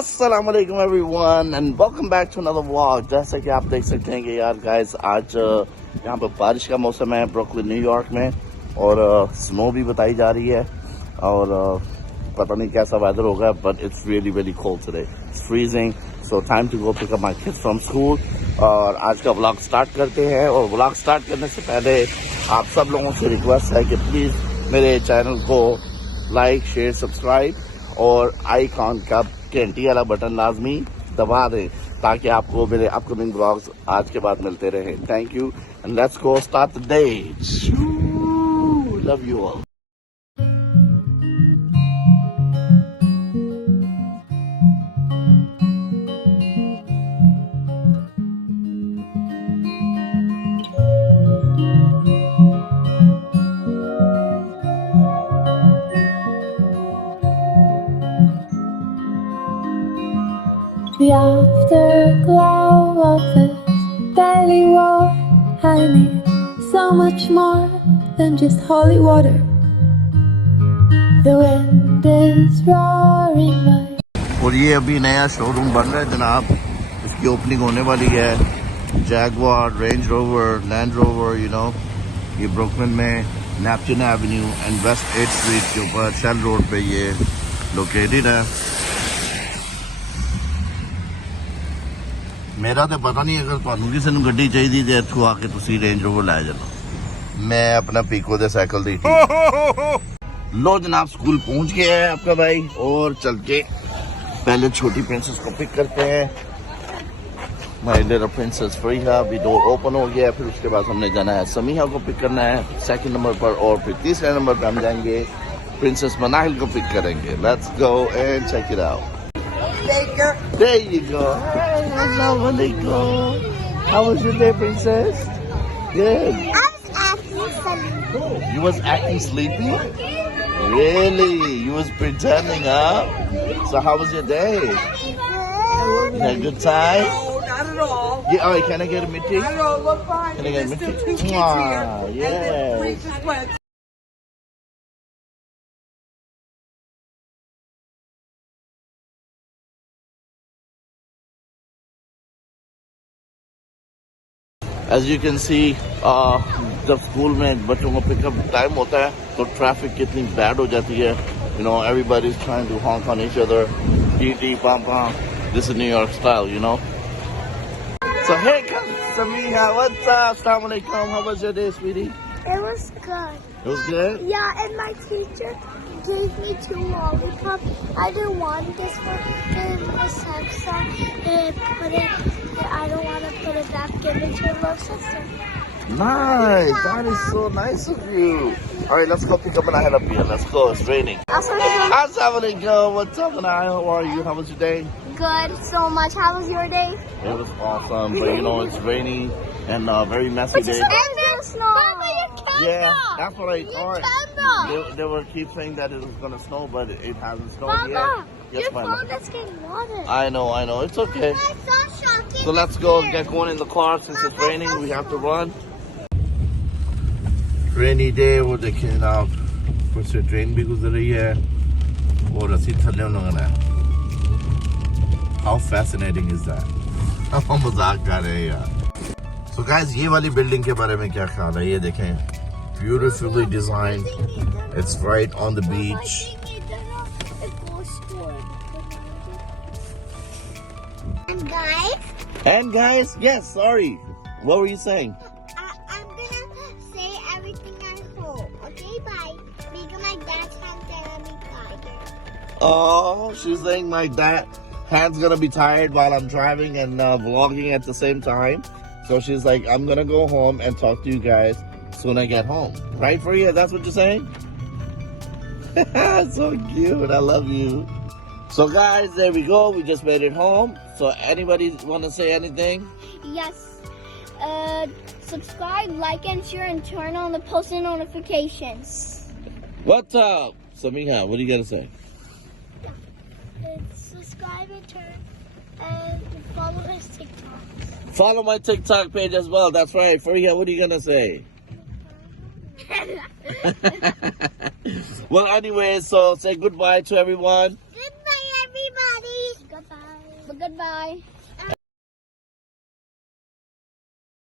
Assalamualaikum everyone and welcome back to another vlog. जैसे कि आप देख सकते हैं कि यार गाइस आज यहाँ पर बारिश का मौसम है ब्रुकलिन न्यूयॉर्क में और स्नो भी बताई जा रही है और पता नहीं कैसा वेदर होगा but it's really cold today. It's freezing so time to go pick up my kids from school और आज का व्लॉग स्टार्ट करते हैं और व्लॉग स्टार्ट करने से पहले आप सब लोगों से रिक्वेस्ट है कि प्लीज़ मेरे चैनल को लाइक शेयर सब्सक्राइब और आइकॉन का घंटी वाला बटन लाजमी दबा दें ताकि आपको मेरे अपकमिंग ब्लॉग्स आज के बाद मिलते रहें. Thank you and let's go start the day. Love you all. The afterglow of this daily war, I need so much more than just holy water. The wind is roaring by. और ये अभी नया showroom बन रहा है जनाब. इसकी opening होने वाली है. Jaguar, range rover, land rover, you know, ये ब्रुकलिन में Neptune avenue and west 8th street के ऊपर शेल रोड पे ये लोकेटेड है. मेरा तो पता नहीं अगर ਤੁਹਾਨੂੰ ਕਿਸੇ ਨੂੰ ਗੱਡੀ ਚਾਹੀਦੀ ਤੇ ਇੱਥੋਂ ਆ ਕੇ ਤੁਸੀਂ रेंज रोवर ਲੈ जाओ. मैं अपना पीको दे साइकिल दी थी. लो जनाब स्कूल पहुंच गया है आपका भाई और चल के पहले छोटी प्रिंसेस को पिक करते हैं. माय लिटिल प्रिंसेस फ्रीहा अभी डोर ओपन हो गया. फिर उसके बाद हमने जाना है समीहा को पिक करना है 2nd नंबर पर और फिर 3रे नंबर पर हम जाएंगे प्रिंसेस मनाहिल को पिक करेंगे. Let's go and check it out. There you go. Assalamualaikum. How was your day, princess? Good. I was acting sleepy. You was acting sleepy? Really? You was pretending, huh? So how was your day? You had a good time? No, not at all. Yeah, all right, can I get a mitty? Not at all. Look fine. Can I get a There's still mitty? 2 kids here. Mwah, And then yes. 3 just went. As you can see, जब school में बच्चों को pickup time होता है तो traffic कितनी bad हो जाती है. You know, everybody's trying to honk on each other. Dee pam pam. This is New York style, you know. So hey, Samiha, what's up? Assalamu alaikum. How was your day, sweetie? It was good. It was good. Yeah, and my teacher gave me 2 lollipops. I didn't want this one in my section. I don't want to put it back. Give it to your little sister. Nice. That is so nice of you. All right, let's go pick up Anahel up here. Let's go. It's raining. Assalamu alaikum. What's up, Anahel? How are you? How was your day? Good, so much. How was your day? It was awesome, but you know it's rainy and very messy day. And there's snow. Mama, your camera. Yeah, that's what I thought. camera. They were keep saying that it was gonna snow, but it hasn't snowed Mama, yet. Yes, your my phone love. is getting water. I know. It's okay. That's so shocking. So let's go get going in the car since it's raining. We have to run. Rainy day. वो देखिए आप कुछ से train भी गुजर रही है और ਅਸੀਂ ਥੱਲੇ लगना है. How fascinating is that? हम मजाक कर रहे हैं यार. So guys, ये वाली बिल्डिंग के बारे में क्या ख्याल है? ये देखें, beautifully designed. It's right on the beach. And guys, yes, sorry. What were you saying? I'm gonna say everything I hope. Okay, bye. Because my dad's hand's gonna be tired. Oh, she's saying my hand's gonna be tired while I'm driving and vlogging at the same time. So she's like, I'm gonna go home and talk to you guys soon I get home. Right, Faria? That's what you're saying? So cute. I love you. So guys, there we go. We just made it home. So anybody want to say anything? Yes. Subscribe, like, and share, and turn on the post notifications. What's up? Samiha, what do you got to say? Subscribe and turn and follow his TikTok. Follow my TikTok page as well. That's right. Faria, what are you going to say? Well, anyway, so say goodbye to everyone. Goodbye, everybody. Goodbye. Goodbye.